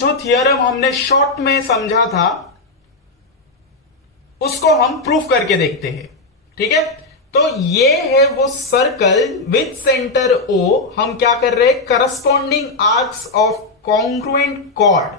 जो थियरम हमने शॉर्ट में समझा था उसको हम प्रूफ करके देखते हैं। ठीक है, तो ये है वो सर्कल विद सेंटर ओ। हम क्या कर रहे हैं, corresponding arcs of congruent chord.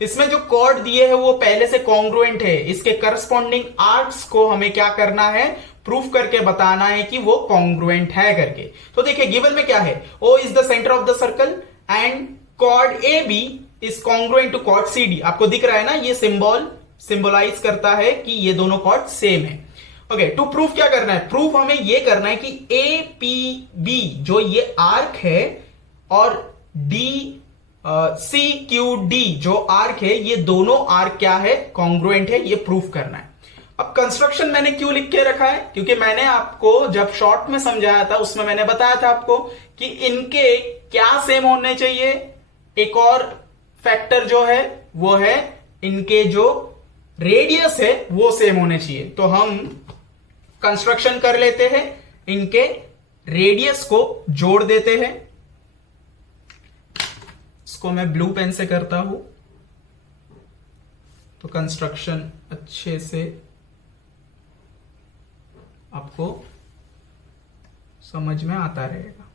इसमें जो कॉर्ड दिए है वो पहले से कॉन्ग्रुएंट है, इसके करस्पॉन्डिंग आर्क्स को हमें क्या करना है, प्रूफ करके बताना है कि वो कॉन्ग्रुएंट है करके। तो देखिए गिवन में क्या है, O is the centre of the circle and chord A B is congruent to chord C D. आपको दिख रहा है ना, ये सिंबल सिंबलाइज करता है कि ये दोनों कॉर्ड सेम है। ओके, टू प्रूफ क्या करना है, प्रूफ हमें ये करना है कि ए पी बी जो ये आर्क है और डी सी क्यू डी जो आर्क है, ये दोनों आर्क क्या है, कॉन्ग्रुएंट है, ये प्रूफ करना है। अब कंस्ट्रक्शन मैंने क्यों लिख के रखा है, क्योंकि मैंने आपको जब शॉर्ट में समझाया था उसमें मैंने बताया था आपको कि इनके क्या सेम होने चाहिए। एक और फैक्टर जो है वो है इनके जो रेडियस है वो सेम होने चाहिए। तो हम कंस्ट्रक्शन कर लेते हैं, इनके रेडियस को जोड़ देते हैं। इसको मैं ब्लू पेन से करता हूं तो कंस्ट्रक्शन अच्छे से आपको समझ में आता रहेगा।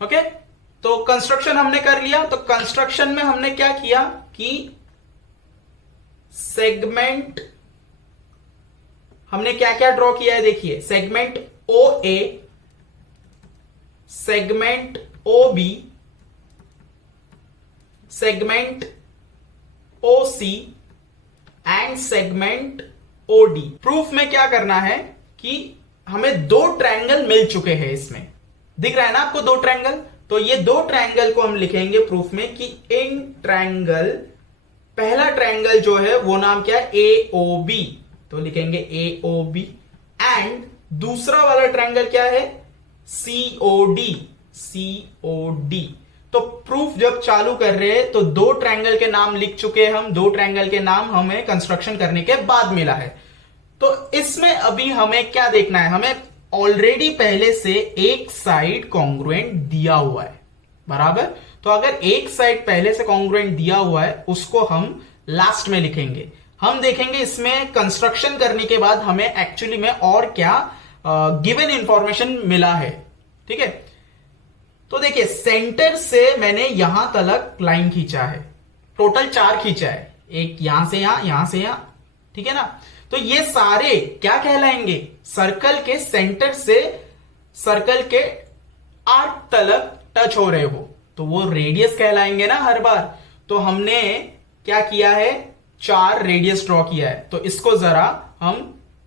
ओके, तो कंस्ट्रक्शन हमने कर लिया। तो कंस्ट्रक्शन में हमने क्या किया कि सेगमेंट हमने क्या क्या ड्रॉ किया है, देखिए segment O A, segment O B, segment O C and segment O D. Proof में क्या करना है कि हमें दो ट्रायंगल मिल चुके हैं, इसमें दिख रहा है ना आपको दो ट्रायंगल। तो ये दो ट्रायंगल को हम लिखेंगे प्रूफ में कि इन ट्रायंगल, पहला ट्रायंगल जो है वो नाम क्या है, ए ओ बी, तो लिखेंगे ए ओ बी। एंड दूसरा वाला ट्रायंगल क्या है, सी ओ डी, सी ओ डी। तो प्रूफ जब चालू कर रहे हैं तो दो ट्रायंगल के नाम लिख चुके हैं हम, दो ट्रायंगल के नाम हमें कंस्ट्रक्शन करने के बाद मिला है। तो इसमें अभी हमें क्या देखना है, हमें ऑलरेडी पहले से एक साइड कॉन्ग्रुएंट दिया हुआ है, बराबर। तो अगर एक साइड पहले से कॉन्ग्रुएंट दिया हुआ है उसको हम लास्ट में लिखेंगे। हम देखेंगे इसमें कंस्ट्रक्शन करने के बाद हमें एक्चुअली में और क्या गिवन इंफॉर्मेशन मिला है। ठीक है, तो देखिए सेंटर से मैंने यहां तक लाइन खींचा है, टोटल 4 खींचा है, एक यहां से यहां से यहां, ठीक है ना। तो ये सारे क्या कहलाएंगे, सर्कल के सेंटर से सर्कल के आर्क तलक टच हो रहे हो तो वो रेडियस कहलाएंगे ना हर बार। तो हमने क्या किया है, 4 रेडियस ड्रॉ किया है। तो इसको जरा हम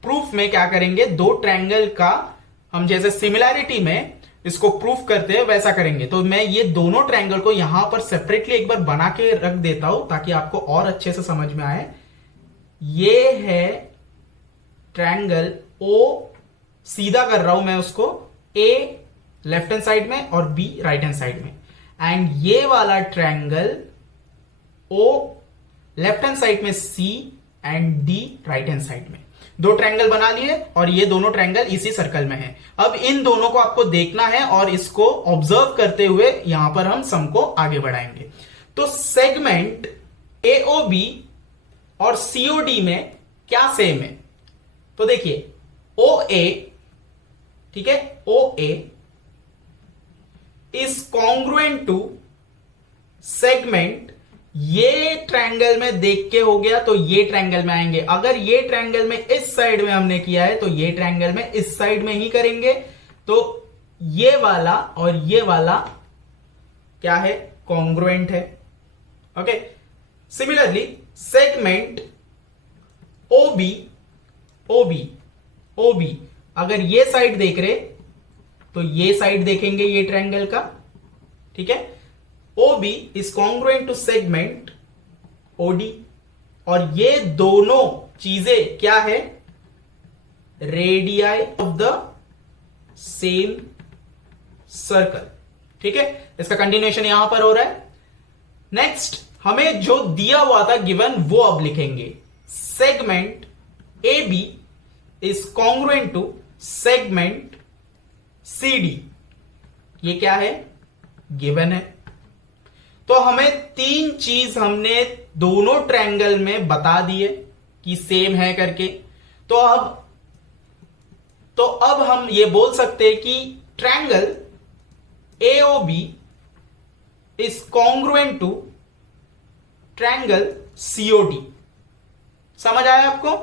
प्रूफ में क्या करेंगे, दो ट्रायंगल का हम जैसे सिमिलैरिटी में इसको प्रूफ करते हैं वैसा करेंगे। तो मैं ये दोनों ट्रायंगल को यहां पर सेपरेटली एक बार बना के रख देता हूं ताकि आपको और अच्छे से समझ में आए। ये है ट्रायंगल ओ, सीधा कर रहा हूं मैं उसको, ए लेफ्ट हैंड साइड में और बी राइट हैंड साइड में। एंड ये वाला triangle O left hand side में C and D right hand side में। दो ट्रायंगल बना लिए और ये दोनों ट्रायंगल इसी सर्कल में है। अब इन दोनों को आपको देखना है और इसको ऑब्जर्व करते हुए यहां पर हम सम को आगे बढ़ाएंगे। तो सेगमेंट एओबी और सीओडी में क्या सेम है, तो देखिए ओ ए, ठीक है, ओ ए इज कॉन्ग्रुएंट टू सेगमेंट, ये ट्रायंगल में देख के हो गया तो ये ट्रायंगल में आएंगे। अगर ये ट्रायंगल में इस साइड में हमने किया है तो ये ट्रायंगल में इस साइड में ही करेंगे। तो ये वाला और ये वाला क्या है, कॉन्ग्रुएंट है। ओके, सिमिलरली सेगमेंट ओबी, ओबी, ओबी, अगर ये साइड देख रहे तो ये साइड देखेंगे ये ट्रायंगल का, ठीक है। OB is congruent to segment OD और ये दोनों चीजें क्या है, radii of the same circle, ठीक है। इसका कंटिन्यूएशन यहां पर हो रहा है। नेक्स्ट हमें जो दिया हुआ था गिवन वो अब लिखेंगे। Segment A B is congruent to segment C D. ये क्या है? गिवन है। तो हमें तीन चीज हमने दोनों ट्रायंगल में बता दिए कि सेम है करके। तो अब हम ये बोल सकते हैं कि triangle AOB is congruent to triangle COD। समझ आया आपको?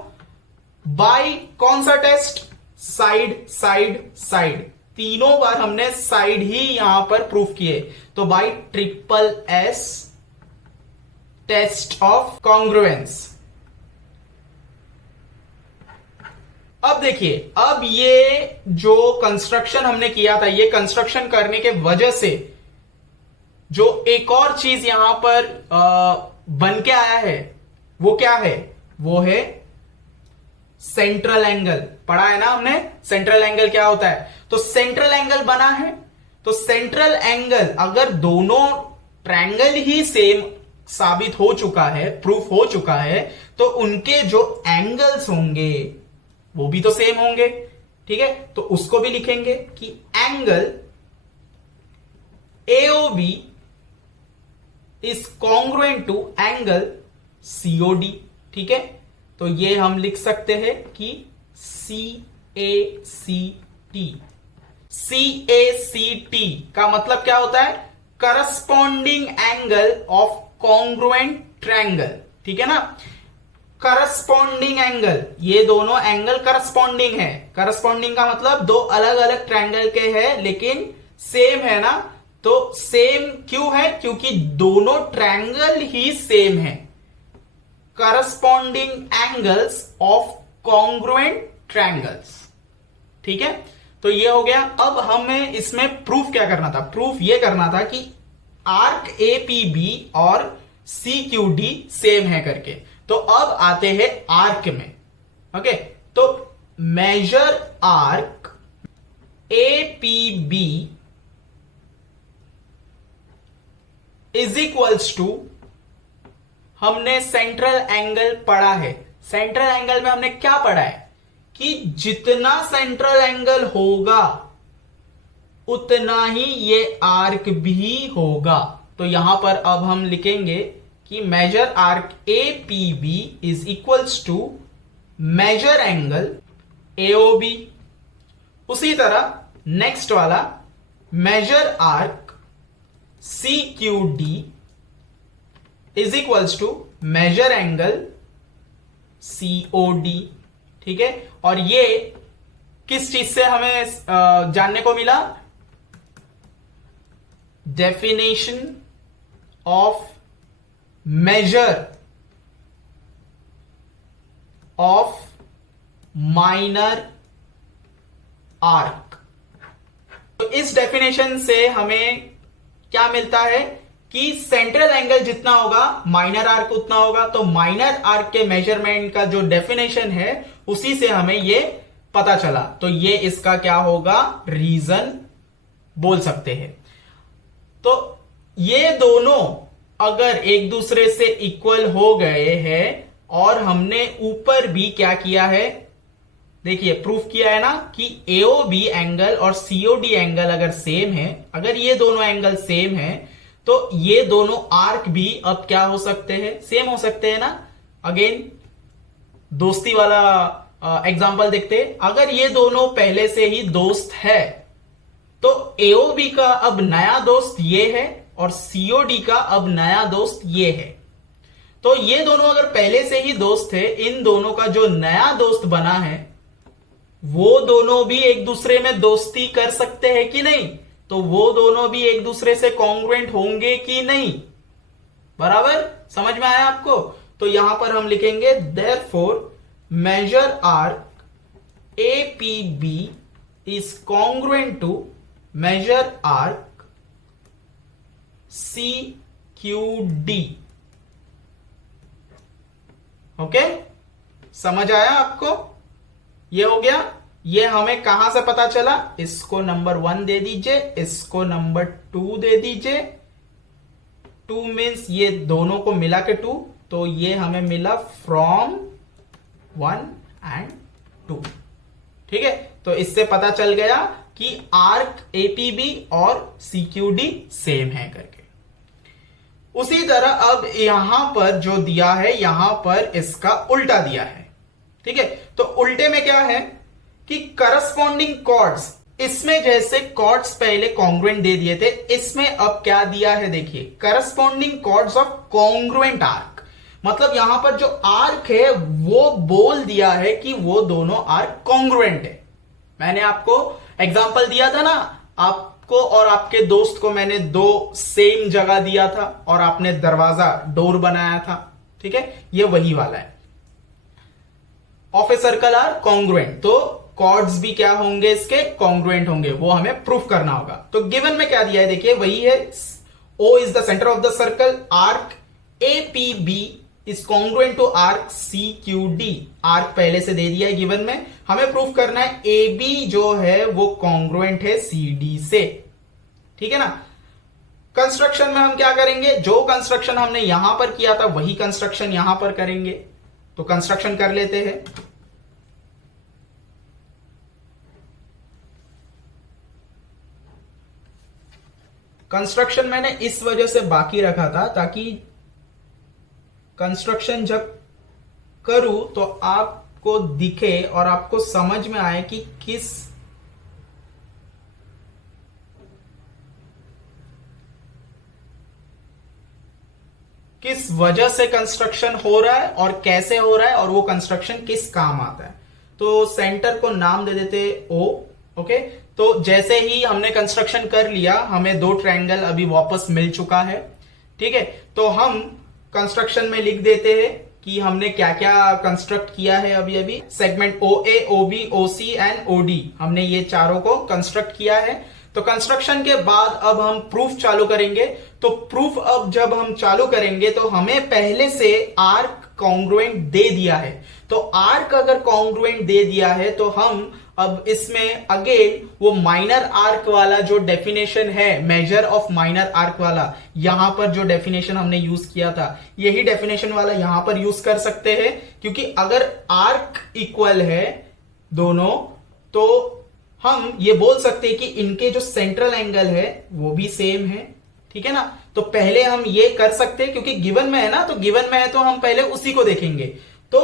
बाय कौन सा टेस्ट? Side side side. तीनों बार हमने साइड ही यहां पर प्रूफ किए। तो by SSS test of congruence. अब देखिए, अब ये जो कंस्ट्रक्शन हमने किया था, ये कंस्ट्रक्शन करने के वजह से जो एक और चीज यहां पर बन के आया है वो क्या है? वो है सेंट्रल एंगल। पढ़ा है ना हमने सेंट्रल एंगल क्या होता है? तो सेंट्रल एंगल बना है। तो सेंट्रल एंगल, अगर दोनों ट्रायंगल ही सेम साबित हो चुका है, प्रूफ हो चुका है, तो उनके जो एंगल्स होंगे वो भी तो सेम होंगे। ठीक है, तो उसको भी लिखेंगे कि angle AOB is congruent to angle COD। ठीक है, तो ये हम लिख सकते हैं कि CACT। CACT का मतलब क्या होता है? Corresponding angle of congruent triangle. ठीक है ना? करस्पॉन्डिंग एंगल, ये दोनों एंगल करस्पॉन्डिंग है। करस्पॉन्डिंग का मतलब दो अलग अलग ट्रायंगल के हैं लेकिन सेम है ना। तो सेम क्यों है? क्योंकि दोनों ट्रायंगल ही सेम है। Corresponding angles of congruent triangles. ठीक है, तो ये हो गया। अब हमें इसमें प्रूफ क्या करना था? प्रूफ ये करना था कि आर्क APB और CQD सेम है करके। तो अब आते हैं आर्क में। ओके, तो major arc APB is equals to, हमने सेंट्रल एंगल पढ़ा है। सेंट्रल एंगल में हमने क्या पढ़ा है कि जितना सेंट्रल एंगल होगा उतना ही ये आर्क भी होगा। तो यहां पर अब हम लिखेंगे कि major arc APB is equals to major angle AOB। उसी तरह नेक्स्ट वाला major arc CQD is equals to major angle COD। ठीक है, और ये किस चीज से हमें जानने को मिला? Definition of measure of minor arc. तो इस डेफिनेशन से हमें क्या मिलता है कि सेंट्रल एंगल जितना होगा माइनर आर्क उतना होगा। तो माइनर आर्क के मेजरमेंट का जो डेफिनेशन है उसी से हमें ये पता चला। तो ये इसका क्या होगा? रीजन बोल सकते हैं। तो ये दोनों अगर एक दूसरे से इक्वल हो गए हैं और हमने ऊपर भी क्या किया है, देखिए प्रूफ किया है ना कि AOB एंगल और COD एंगल अगर सेम है, अगर ये दोनों एंगल सेम है तो ये दोनों आर्क भी अब क्या हो सकते हैं? सेम हो सकते हैं ना। अगेन दोस्ती वाला एग्जांपल देखते हैं। अगर ये दोनों पहले से ही दोस्त है तो AOB का अब नया दोस्त ये है और COD का अब नया दोस्त ये है। तो ये दोनों अगर पहले से ही दोस्त है, इन दोनों का जो नया दोस्त बना है वो दोनों भी एक दूसरे में दोस्ती कर सकते हैं कि नहीं? तो वो दोनों भी एक दूसरे से कॉन्ग्रुएंट होंगे कि नहीं? बराबर समझ में आया आपको? तो यहां पर हम लिखेंगे therefore major arc APB is congruent to major arc CQD। Okay, समझ आया आपको? ये हो गया। ये हमें कहां से पता चला? इसको नंबर 1 दे दीजिए, इसको नंबर 2 दे दीजिए। 2 मीन्स ये दोनों को मिला के 2, तो ये हमें मिला फ्रॉम 1 एंड 2। ठीक है, तो इससे पता चल गया कि आर्क एपीबी और सीक्यूडी सेम है करके। उसी तरह अब यहां पर जो दिया है, यहां पर इसका उल्टा दिया है। ठीक है, तो उल्टे में क्या है कि करस्पॉन्डिंग कॉर्ड्स, इसमें जैसे कॉर्ड्स पहले कॉन्ग्रुएंट दे दिए थे, इसमें अब क्या दिया है देखिए, corresponding chords of congruent arc. मतलब यहां पर जो आर्क है वो बोल दिया है कि वो दोनों आर्क कॉन्ग्रुएंट है। मैंने आपको एग्जांपल दिया था ना, आपको और आपके दोस्त को मैंने दो सेम जगह दिया था और आपने दरवाजा डोर बनाया था। ठीक है, ये वही वाला है। Of a circle are congruent, तो कॉर्ड्स भी क्या होंगे, इसके कॉन्ग्रुएंट होंगे, वो हमें प्रूफ करना होगा। तो गिवन में क्या दिया है देखिए, वही है, O is the centre of the circle, arc APB is congruent to arc CQD। Arc पहले से दे दिया है गिवन में, हमें प्रूफ करना है AB जो है वो कॉन्ग्रुएंट है CD से। ठीक है ना। कंस्ट्रक्शन में हम क्या करेंगे, जो कंस्ट्रक्शन हमने यहां पर किया था वही कंस्ट्रक्शन यहां पर करेंगे। तो कंस्ट्रक्शन कर लेते हैं। कंस्ट्रक्शन मैंने इस वजह से बाकी रखा था ताकि कंस्ट्रक्शन जब करूं तो आपको दिखे और आपको समझ में आए कि किस वजह से कंस्ट्रक्शन हो रहा है और कैसे हो रहा है और वो कंस्ट्रक्शन किस काम आता है। तो सेंटर को नाम दे देते O। ओके, तो जैसे ही हमने कंस्ट्रक्शन कर लिया, हमें दो ट्रायंगल अभी वापस मिल चुका है। ठीक है, तो हम कंस्ट्रक्शन में लिख देते हैं कि हमने क्या क्या कंस्ट्रक्ट किया है अभी segment OA, OB, OC and OD, हमने ये चारों को कंस्ट्रक्ट किया है। तो कंस्ट्रक्शन के बाद अब हम प्रूफ चालू करेंगे। तो प्रूफ अब जब हम चालू करेंगे तो हमें पहले से आर्क कॉन्ग्रुएंट दे दिया है। तो आर्क अगर कॉन्ग्रुएंट दे दिया है तो हम अब इसमें अगेन वो माइनर आर्क वाला जो डेफिनेशन है, मेजर ऑफ माइनर आर्क वाला, यहां पर जो डेफिनेशन हमने यूज किया था, यही डेफिनेशन वाला यहां पर यूज कर सकते हैं। क्योंकि अगर आर्क इक्वल है दोनों, तो हम ये बोल सकते हैं कि इनके जो सेंट्रल एंगल है वो भी सेम है। ठीक है ना। तो पहले हम ये कर सकते हैं, क्योंकि गिवन में है ना, तो गिवन में है तो हम पहले उसी को देखेंगे। तो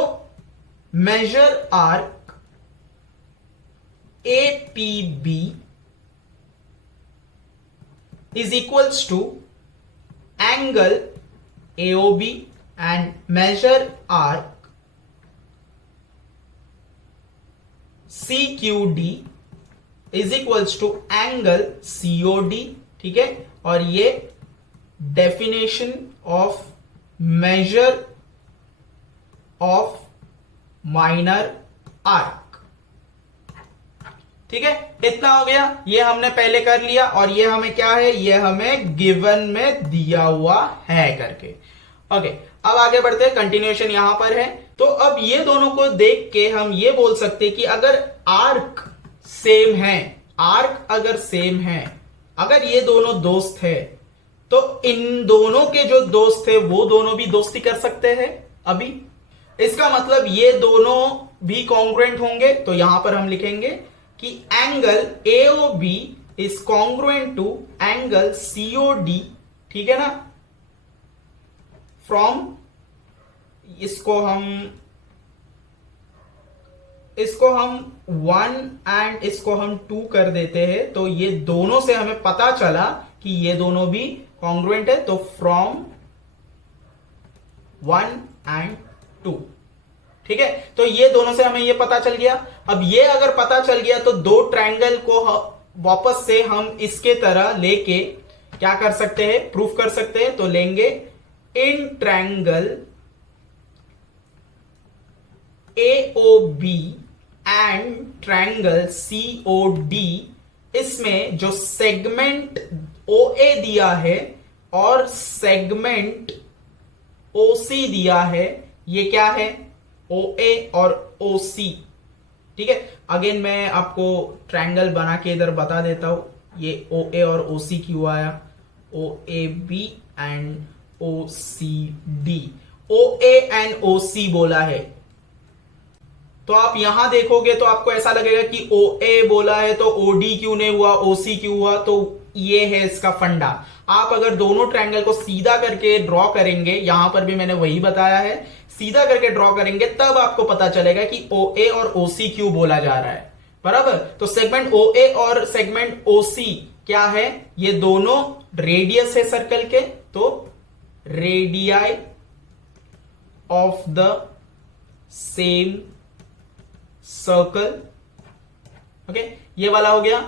major arc APB is equals to angle AOB and measure arc CQD is equals to angle COD। ठीक है, और ये definition of measure of minor arc. ठीक है, इतना हो गया, ये हमने पहले कर लिया और ये हमें क्या है, ये हमें गिवन में दिया हुआ है करके। ओके, अब आगे बढ़ते हैं, कंटिन्यूएशन यहां पर है। तो अब ये दोनों को देख के हम ये बोल सकते हैं कि अगर आर्क सेम है, आर्क अगर सेम है, अगर ये दोनों दोस्त है, तो इन दोनों के जो दोस्त है वो दोनों भी दोस्ती कर सकते हैं अभी। इसका मतलब ये दोनों भी कॉन्ग्रुएंट होंगे। तो यहां पर हम लिखेंगे कि angle AOB is congruent to angle COD। ठीक है ना। फ्रॉम इसको हम 1 एंड इसको हम 2 कर देते हैं। तो ये दोनों से हमें पता चला कि ये दोनों भी कॉन्ग्रुएंट है। तो फ्रॉम 1 एंड 2। ठीक है, तो ये दोनों से हमें ये पता चल गया। अब ये अगर पता चल गया तो दो ट्रायंगल को वापस से हम इसके तरह लेके क्या कर सकते हैं, प्रूफ कर सकते हैं। तो लेंगे in triangle AOB and triangle COD, इसमें जो सेगमेंट OA दिया है और सेगमेंट OC दिया है, ये क्या है, OA और OC। ठीक है, अगेन मैं आपको ट्रायंगल बना के इधर बता देता हूं, ये OA और OC क्यों आया, OAB and OCD। OA and OC बोला है तो आप यहां देखोगे तो आपको ऐसा लगेगा कि ओ ए बोला है तो ओ डी क्यों नहीं हुआ, ओ सी क्यों हुआ। तो ये है इसका फंडा। आप अगर दोनों ट्रायंगल को सीधा करके ड्रॉ करेंगे, यहां पर भी मैंने वही बताया है, सीधा करके ड्रॉ करेंगे तब आपको पता चलेगा कि ओ ए और ओ सी क्यों बोला जा रहा है। बराबर। तो सेगमेंट ओ ए और सेगमेंट ओ सी क्या है, ये दोनों रेडियस है सर्कल के, तो radii of the same circle. Okay, ये वाला हो गया।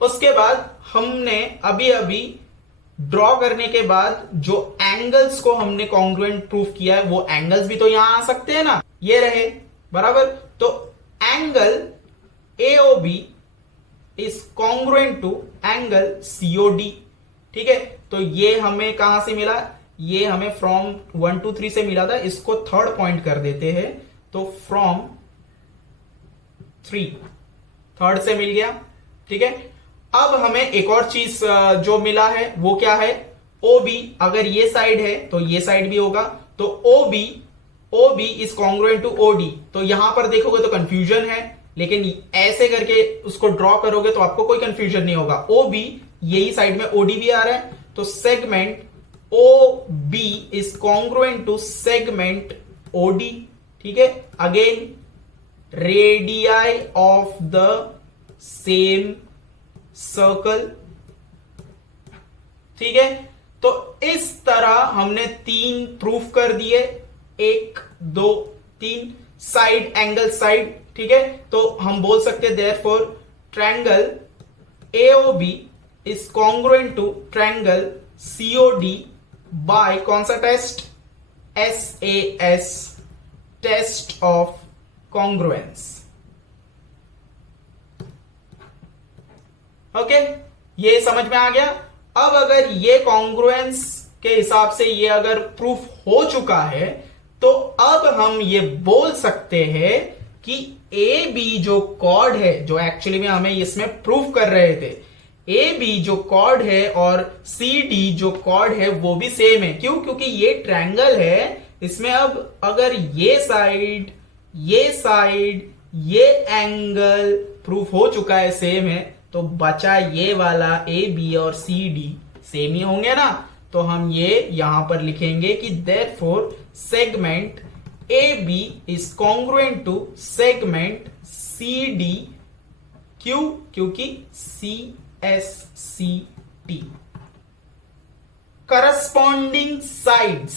उसके बाद हमने अभी अभी ड्रॉ करने के बाद जो एंगल्स को हमने कॉन्ग्रुएंट प्रूफ किया है, वो एंगल्स भी तो यहां आ सकते हैं ना, ये रहे। बराबर। तो angle AOB is congruent to angle COD। ठीक है, तो ये हमें कहां से मिला, ये हमें फ्रॉम 1 2 3 से मिला था, इसको थर्ड पॉइंट कर देते हैं, तो फ्रॉम 3 थर्ड से मिल गया। ठीक है, अब हमें एक और चीज जो मिला है वो क्या है, OB। अगर ये साइड है तो ये साइड भी होगा, तो OB is congruent to OD। तो यहां पर देखोगे तो कंफ्यूजन है, लेकिन ऐसे करके उसको ड्रॉ करोगे तो आपको कोई कंफ्यूजन नहीं होगा। OB यही साइड में OD भी आ रहा है, तो segment OB is congruent to segment OD। ठीक है, again radii of the same circle. ठीक है, तो इस तरह हमने 3 प्रूफ कर दिए, 1 2 3 साइड एंगल साइड। ठीक है, तो हम बोल सकते हैं therefore triangle AOB is congruent to triangle COD by कौन सा test, SAS, test of congruence. Okay, ये समझ में आ गया। अब अगर ये कॉन्ग्रुएंस के हिसाब से ये अगर प्रूफ हो चुका है, तो अब हम ये बोल सकते हैं कि AB जो कॉर्ड है, जो एक्चुअली में हमें इसमें प्रूफ कर रहे थे, AB जो कॉर्ड है और CD जो कॉर्ड है वो भी सेम है। क्यों? क्योंकि ये ट्रायंगल है, इसमें अब अगर ये साइड, ये एंगल प्रूफ हो चुका है, सेम है, तो बचा ये वाला AB और CD सेम ही होंगे ना। तो हम ये यहां पर लिखेंगे कि therefore segment AB is congruent to segment CD। क्यों? क्योंकि CSCT corresponding sides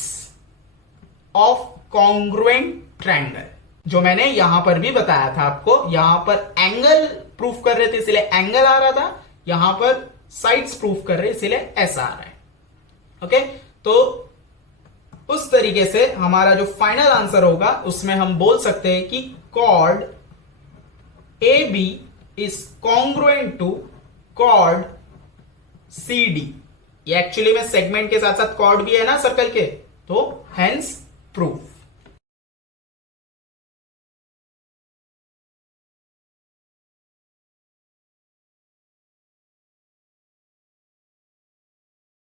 of congruent triangle, जो मैंने यहां पर भी बताया था आपको। यहां पर एंगल प्रूफ कर रहे थे इसलिए एंगल आ रहा था, यहां पर साइड्स प्रूफ कर रहे इसलिए ऐसा आ रहा है। ओके, तो उस तरीके से हमारा जो फाइनल आंसर होगा उसमें हम बोल सकते हैं कि chord AB is congruent to chord CD। ये एक्चुअली में सेगमेंट के साथ साथ कॉर्ड भी है ना सर्कल के, तो हेंस